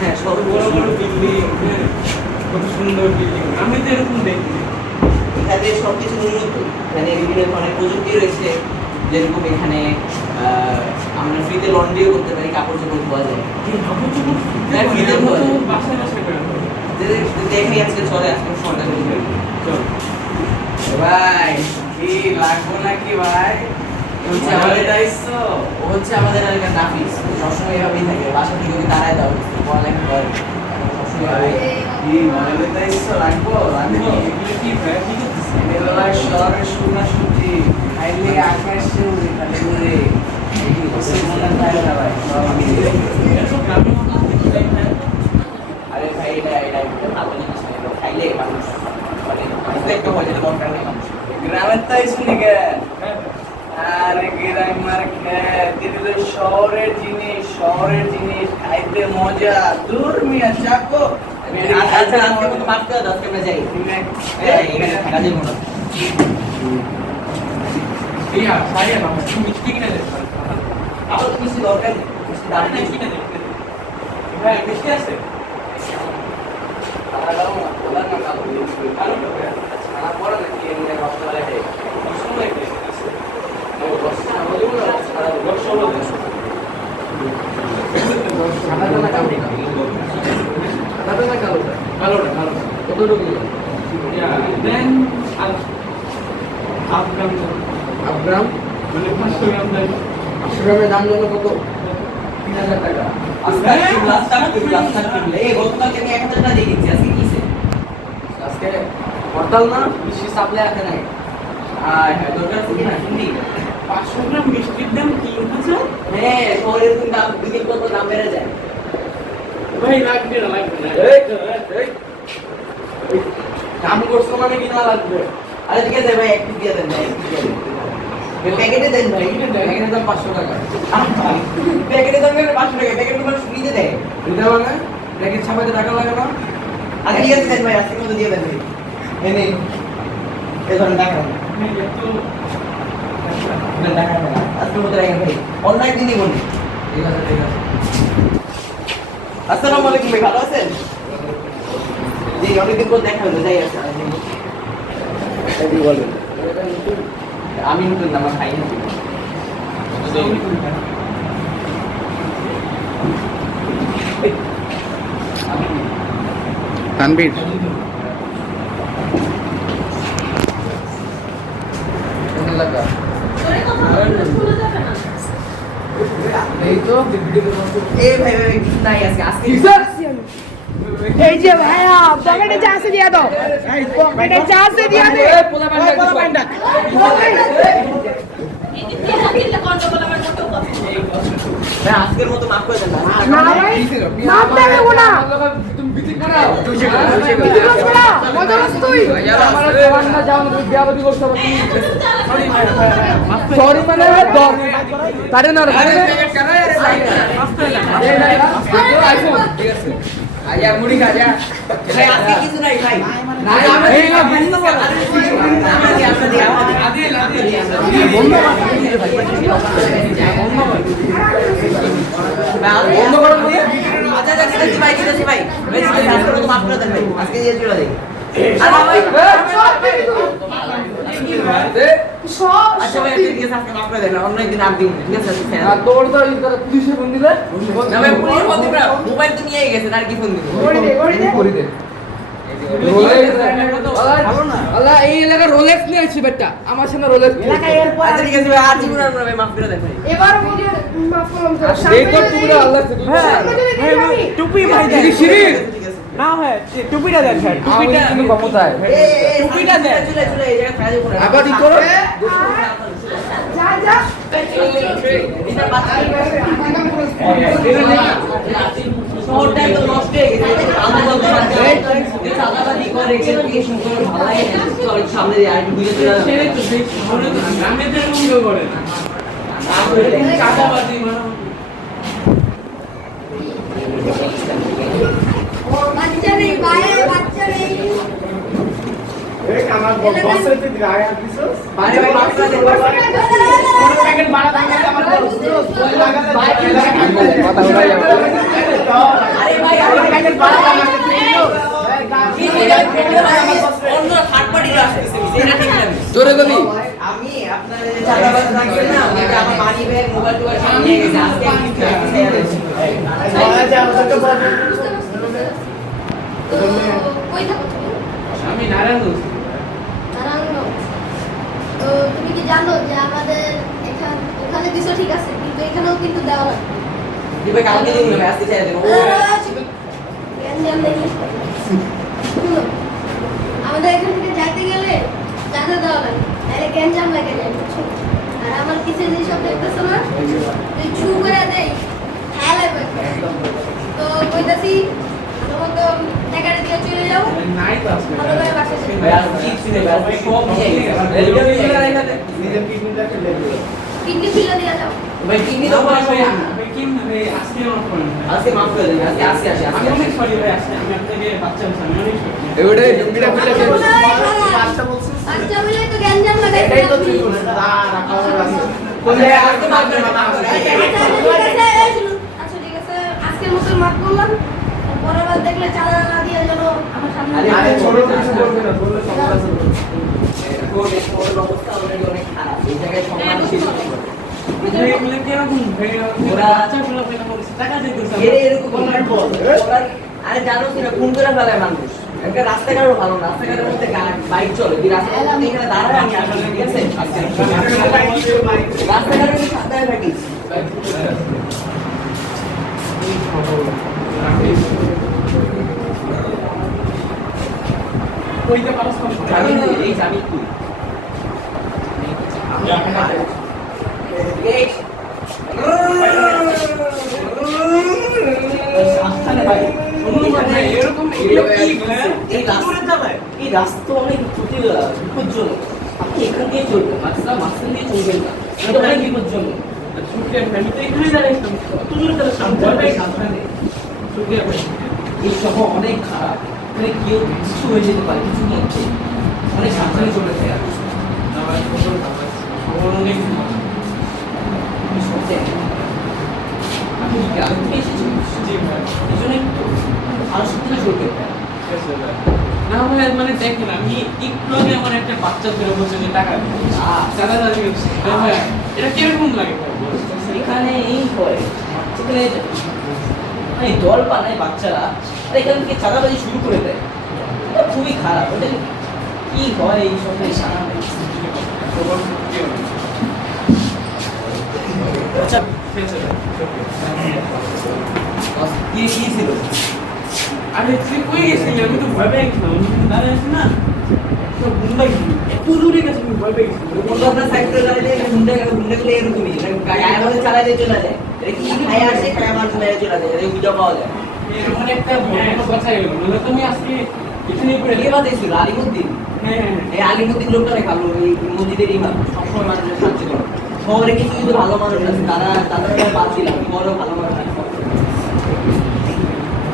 হ্যাঁ সব বড় বড় বিল্ডিং, হ্যাঁ কত সুন্দর বিল্ডিং, আমি তো এরকম দেখি। এখানে সব কিছু উন্নত, এখানে বিভিন্ন ধরনের প্রযুক্তি রয়েছে, যেরকম এখানে আমরা ফ্রিতে লন্ড্রিও করতে পারি, কাপড় চোপড় ধোয়া যায়। হ্যাঁ ফ্রিতে ধোয়া যায়, বাসায় বাসায় করে দেখে আজকে চলে, আজকে সন্ধ্যা করে চল ভাই কি লাগবো নাকি ভাই? হচ্ছে আমাদের দায়িত্ব, ও হচ্ছে আমাদের এলাকার নাফিস, সবসময় এভাবেই থাকে, বাসা থেকে ওকে তাড়ায় দাও, পড়ালেখা করে সবসময় কি আমাদের দায়িত্ব লাগবো লাগবো। এগুলো কি ভাই, কি করতেছিস? এগুলা শহরের শুকনা সবজি খাইলে আকাশে উড়ে খালি উড়ে, এই হচ্ছে মনে হয় না ভাই এত গ্রামের মতো দেখতে চাই না। আরে ভাই এটা ভালো জিনিস না, এটা খাইলে মানুষ মানে একটা হয়ে যেতে দরকার নেই মানুষ। গ্রামের তাই শুনি গে, আরে গ্রামের খেয়ে শহরের জিনিস খাইতে মজা, দূর মিয়া চাকো। আচ্ছা আজকে মতো মাফ করে দাও, আজকে আমরা যাই এখানে থাকা যাবে না। ইয়া সারিয়া না, তুমি মিষ্টি কিনে দে। আবার তো কিছু দরকার নেই, কিছু দাম নেই। কিনে দে। ভাই মিষ্টি আছে? খাওয়া দাও না, ওলা না খাবো, ভালো তো ভাই। খাওয়া পড়া নাকি এমনি রসমালাই খাই। রসমালাই খেয়ে আছে। ও রসমালাই বলবো না, রসমালাই আছে। সাদা না কালো না, সাদা না কালো না, ভালো না, ভালো না। কতটুকু ইয়া দেন হাফ গ্রাম দেন। হাফ গ্রাম, মানে 500 গ্রাম দেন। 500 গ্রামের দাম জন্য কত? 3000 টাকা। এই গতকালকে আমি 1000 টাকা দিয়ে দিচ্ছি, আজকে কিসে? আজকে হরতাল না, বেশি সাপ্লাই আছে নাই। হ্যাঁ দরকার আছে কিনা শুনি। 500 গ্রাম মিষ্টির দাম 3000? হ্যাঁ শহরের কিন্তু দাম দিন কত দাম বেড়ে যায়। ভাই লাগবে না, লাগবে না। কাম করছো মানে কিনা লাগবে। আরে ঠিক আছে ভাই, একটু দিয়ে দেন ভাই, একটু দিয়ে দেন। প্যাকেটে দেন ভাই, প্যাকেটের দাম 500 টাকা। প্যাকেটের দাম 500 টাকা, প্যাকেট তোমার ফ্রিতে দেয়। দিতে মানে প্যাকেট ছাপাইতে টাকা লাগে না? আচ্ছা ঠিক আছে দেন ভাই, আজকে মতো দিয়ে দেন ভাই। এই নেই, এই ধরেন টাকা দেন। টাকা দেন, আজকে মতো রাখেন ভাই, অন্য একদিনই বলি। ঠিক আছে ঠিক আছে। আসসালামু আলাইকুম ভাই, ভালো আছেন? জি অনেকদিন পর দেখা হলো, যাই আছে। বলেন। আমি নতুন না, আমার ভাই নতুন। তানবীর কোন এলাকা? এই তো এই ভাই ভাই কিছু নাই আজকে, আজকে এই যে ভাইয়া পকেটে চা আছে দিয়া দাও, পকেটে চা আছে দিয়া দে। ভাই আজকের মতো মাফ করে দেন না। না ভাই মাপ দেবো না, তুমি বিতি করাও তুই কি করছ না মজা করছ তুই। আমার জওয়ান না যাও তুমি বিয়াবাদি করছো তুমি সরি ভাই, মাফ করে সরি মানে দর পারে না পারে না মাফ করে দেন। আইফোন ঠিক আছে আয়া মুড়ি খা যা ভাই আজকে কিছু নাই ভাই। এই না বন্ধ কর বন্ধ করো বলে। আচ্ছা আচ্ছা দিতেছি ভাই, দিতেছি ভাই, ভাই দিতেছি, আজকের মতো মাফ করে দেন ভাই, আজকে দিয়ে চলে যাই। আরে ভাই সব আচ্ছা ভাই ঠিক আছে, আজকে মাফ করে দেন, অন্য একদিন আর দিন, ঠিক আছে? আর তোর তো এই কথা পুলিশে ফোন দিলে না ভাই পুলিশ ফোন দিবে না, মোবাইল তো নিয়েই গেছে, আর কি ফোন দিব? করে দে আল্লাহ এই এলাকার রোলেক্স নিয়ে আসছি বেটা, আমার সামনে রোলেক্স এলাকায় এরপর আচ্ছা ঠিক আছে ভাই, আর জীবন আর না ভাই, মাফ করে দেন ভাই। এবার ভিডিও মাফ করলাম তো এই তো পুরো আল্লাহ টুপি ভাই দেন। শিরিক ঠিক আছে। না ভাই, টুপিটা দেন ভাই, টুপিটা। আমি ক্ষমতায় টুপিটা দেন, চলে চলে এই জায়গায় খাওয়া যাবে না। আবার ই করো যা যা এটা বাচ্চা শহরটাই তো নষ্ট হয়ে গেছে, আলাদা বলতে পারছে আলাদাবাদি করে কি সুন্দর ভালো লাগে, চল সামনে দিয়ে আর বুঝে চলে ছেড়ে তো দেখ, শহরে তো গ্রামে তো এরকম কেউ করে না। চাঁদাবাজি মারামারি। বাচ্চা নেই বাইরে, বাচ্চা নেই। আমার বসের তুই গায়ে হাত দিছস বাইরে ভাই মাফ করে দেন। কোন প্যাকেট বাড়া দাঙ্গা আমার বস আরে ভাই অন্য থার্ড পার্টি আসতেছে এটা ঠিক না জোরে কবি আমি আপনার যে চাঁদাবাজ রাখছেন না ওনাকে আমার মানি ব্যাগ মোবাইল টোবাইল সব নিয়ে গেছে আজকে আমি কই থাকো তুমি? আমি নারায়ণগঞ্জ। নারায়ণগঞ্জ। তো তুমি কি জানো যে আমাদের ওখানে দিছো ঠিক আছে কিন্তু এখানেও কিন্তু দেওয়া লাগবে। দিবে কালকে দিন না আজকে চাই দেব গ্যাঞ্জাম দেখি। শুনো, আমাদের এখান থেকে যাইতে গেলে চাঁদা দেওয়া লাগে তাহলে গ্যাঞ্জাম লাগে যায় বুঝছো? আর আমার কিসের জিনিস সব দেখতেছো না তুই ছু করে দেই খেয়াল লাগবে তো কইতাছি তোমাকে টাকাটা দিয়ে চলে যাও নাই তো আসলে। ভালো করে বাসা যাও। ভাই আর কি ছিল ভাই সব নিয়ে গেছে নিজের কিডনিটাকে লেগে কিডনি ফিলা দিয়ে যাও। ভাই কিডনি তো ভাই ভাই ভাই কি ভাই আজকে আমার ফোন। আজকে মাফ করে দেন আজকে আসি আসি আমি অনেক সরি ভাই আজকে আমি আপনাকে বাচ্চা হচ্ছে আমি অনেক সরি। এবারে জঙ্গিটা আচ্ছা, খুলে বলে খারাপ। আচ্ছা বলছিস আচ্ছা বলে তো গ্যাঞ্জাম লাগাইছো এটাই তো তুমি। ঠিক বলছিস রাখা আছে কোলে আজকে মাফ করে মাফ করে আচ্ছা, ঠিক আছে, এই শুনুন। আচ্ছা, ঠিক আছে, আজকের মতো মাফ করলাম। পরের বার দেখলে চাঁদা না দিয়ে যেন আমার সামনে আরে ছোট কিছু বলবি না বললে সমস্যা আছে ওর অবস্থা অলরেডি অনেক খারাপ এই জায়গায় সম্মান ছিল ভাই এগুলো কেরকম ভাই ওরা- বাচ্চাগুলো কেন বলছে টাকা দিতেছে এর এরকম বলার পর আরে জানো কি না ফোন করে ফেলায় মানুষ একটা রাস্তাঘাটও ভালো না রাস্তাঘাটের মধ্যে বাইক চলে তুই রাস্তার মধ্যে এখানে দাঁড়ায় আমি আসলে ঠিক আছে রাস্তাঘাটে আমি সাঁতারে থাকি কইতে পারছ না এই জামি তুই এই সাবধানে ভাই ধন্যবাদ ভাই এরকম এগুলো কি ভাই এই রাস্তা অনেক বিপজ্জনক আপনি এখান দিয়ে চলবেন মাঝখান দিয়ে চলবেন না এটা অনেক বিপজ্জনক শুক্রিয়া ভাই আমি তো এখানে দাঁড়াইছিলাম কত দূরে তাহলে সাবধানে সামনে সাবধানে শুক্রিয়া ভাই এই শহর অনেক খারাপ এখানে কেউ কিছু হয়ে যেতে পারে কিছু মধ্যে অনেক সাবধানে চলেছে আর আমার অনেক আপনি সত্যি আপনি কি আগে থেকে এসেছেন জি ভাই এই জন্য একটু আরো সাবধানে চলতে হবে না ভাই মানে দেখেন আমি একটু আগে আমার একটা বাচ্চা ধরে বলছে যে টাকা দিবে চাঁদা দাবি করছে ভাই এটা কিরকম লাগে ভাই বলুন? এখানে এই হয় সেখানে মানে দল বানায় বাচ্চারা আর এখান থেকে চাঁদাবাজি শুরু করে দেয় এটা খুবই খারাপ ওদের কি হয় এই সব সারা খবর কি হবে? আচ্ছা ঠিক আছে ভাই, কি কি ছিল আরে তুই কই গেছিলি আমি তো ভয় পেয়ে গেছিলাম আমি কিন্তু দাঁড়িয়ে আছি না তো গুন্ডা একটু দূরে গেছে আমি ভয় পেয়ে গেছিলাম কোনটা সাইকেল চালালে গুন্ডাগুলো এরকমই গায়ে মধ্যে চালাতে চলে যায় এটা কি খায় আসে খায় আমার চলে চলে যায় এটা বুঝা পাওয়া যায় এমন একটা ভয়ানক কথা এলো মানে তুমি আজকে এখানে পড়ে কে বাদে ছিল আলিমুদ্দিন হ্যাঁ হ্যাঁ এই আলিমুদ্দিন লোকটা রেখা এই মসজিদের ইমাম সবসময় মানুষের সাহায্য করে শহরে কিছু কিন্তু ভালো মানুষ আছে তারা বাদ দিলাম বড় ভালো মানুষ আছে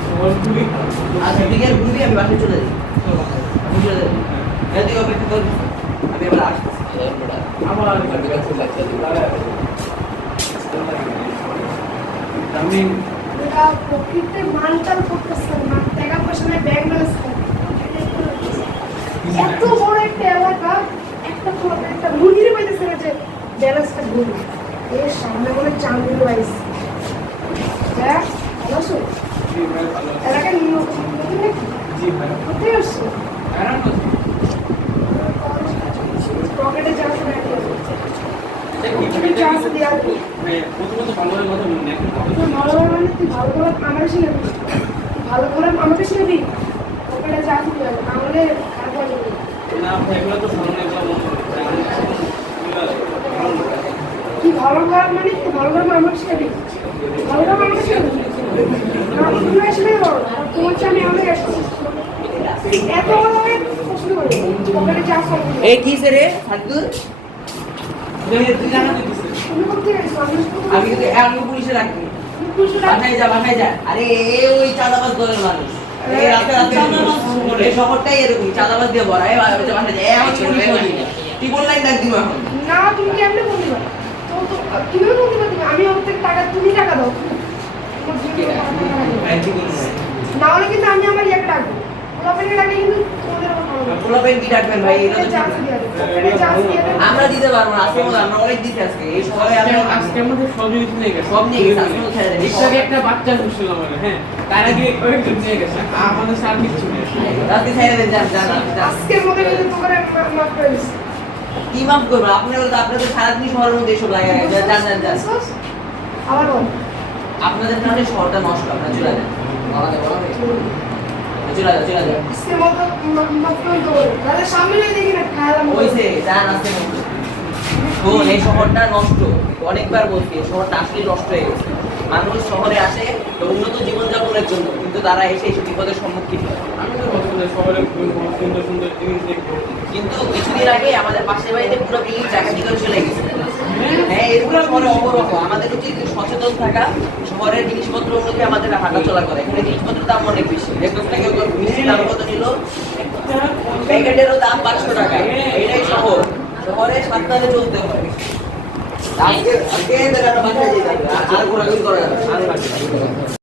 সবার খুবই খারাপ আচ্ছা ঠিক আছে ঘুরবি আমি বাসায় চলে যাই আমি চলে যাই হ্যাঁ তুই অপেক্ষা কর আমি আবার আসতেছি আবার আমি ওরা প্রকৃতির মানটাল করতেছে না টাকা পয়সা নেই ব্যাংক ব্যালেন্স এত বড় একটা এলাকা একটা মুরগির পাইতেছে না যে ব্যালেন্সটা ঘুরি এর সামনে বলে চাঁদুর বাইস দেখ ভালো আছো জি ভাই ভালো আছি। এলাকার নিয়ম নাকি জি ভাই কোথায় আসছো কারণ তো পকেটে যা আছে কি যা আছে দেওয়া দিবি ভাই প্রথমত ভালোভাবে কথা বলুন এখন কথা তুই ভালো করে মানে তুই ভালো করে আমার শিখাবি ভালো করে আমাকে শিখাবি পকেটে যা আছে দেওয়া নাহলে খারাপ হয়ে যাবে না ভাই এগুলো তো ভালো না এগুলো বন্ধ করতে হবে। ভালো না। কি ভালো খারাপ মানে তুই ভালো করে আমাকে শিখাবি ভালো করে আমাকে শিখাবি না তুমি আসলে তোমার চেয়ে আমি অনেক আসছি এত বড় করে প্রশ্ন করে পকেটে যা আছে এই কি রে সাদ্দুর তুই জানা দিতেছিস তুমি কোথায় গেছো আমি কিন্তু আমি পুলিশে রাখবি বাসায় যা আরে এ ওই চাঁদাবাজ দলের মানুষ এই রাতে রাতে এই শহরটাই এরকম চাঁদাবাজ দিয়ে ভরা এই বাসায় যা আমার পুলিশ বলি তুই বললাই ডাক দিব এখন না তুমি কেমনে বলতে পারো তো কিভাবে বলতে পারো আমি অর্ধেক টাকা তুমি টাকা দাও তোমার জন্য টাকা রাখবো। ভাই ঠিক আছে না হলে কিন্তু আমি আমার ইয়াকে ডাকবো পোলাপানি ডাকে কিন্তু তোমাদের আবার ভালো লাগে। পোলাপেন কি ডাকবেন ভাই? এটা তো চান্স দিয়ে দেবে, চান্স দিয়ে দেবে। আমরা দিতে পারবো না, আজকে আমরা অনেক দিতে আজকে এই শহরে আমরা আজকের মধ্যে সবই নিয়ে গেছে। সব নিয়ে গেছে, আজকেও ছেড়ে দেবে। একটু আগে একটা বাচ্চা ঢুকছিল আমার, হ্যাঁ, তার আগে কয়েকজন নিয়ে গেছে, আমাদের স্যার কিচ্ছু নেই। রাতে ছেড়ে দেন, যান যান যান। আজকের মধ্যে কিন্তু তোমার মাফ করে দিচ্ছি। কি মাফ করবো? আপনি বলতে আপনাদের সারাদিন শহরের মধ্যে এসব লাগে, যান যান যান যান। আবার বল। আপনাদের কারণে শহরটা নষ্ট, আপনারা চলে যান। বলা যায়, বলা যায়। চলে যান, চলে যান। আজকের মতো মাফ করে দেবো। তাহলে সামনে দেখি না খায়ালাম। হইছে, যান আজকে মতো। শোন, এই শহরটা নষ্ট, অনেকবার বলছি এই শহরটা আসলে নষ্ট হয়ে গেছে। মানুষ শহরে আসে উন্নত জীবনযাপনের জন্য, কিন্তু তারা এসে এসব বিপদের সম্মুখীন হয়। আমি তো বলছিলাম শহরে সুন্দর সুন্দর জিনিস দেখবো। কিন্তু কিছুদিন আগে আমাদের পাশের বাড়িতে পুরো বিল্ডিং চাকাচি করে চলে গেছে। হ্যাঁ, এগুলো শহরে অবরোহ। আমাদের উচিত সচেতন থাকা, শহরের জিনিসপত্র অনুযায়ী আমাদের হাঁটাচলা করে। এখানে জিনিসপত্রের দাম অনেক বেশি। দেখতে না কেউ মিষ্টির দাম কত নিল? প্যাকেটেরও দাম 500 টাকা। এটাই শহর, শহরে সাবধানে চলতে হয়। আজকে আজকে বাসায় যেতে হবে, আর ঘোরাঘুরি করা যাবে না।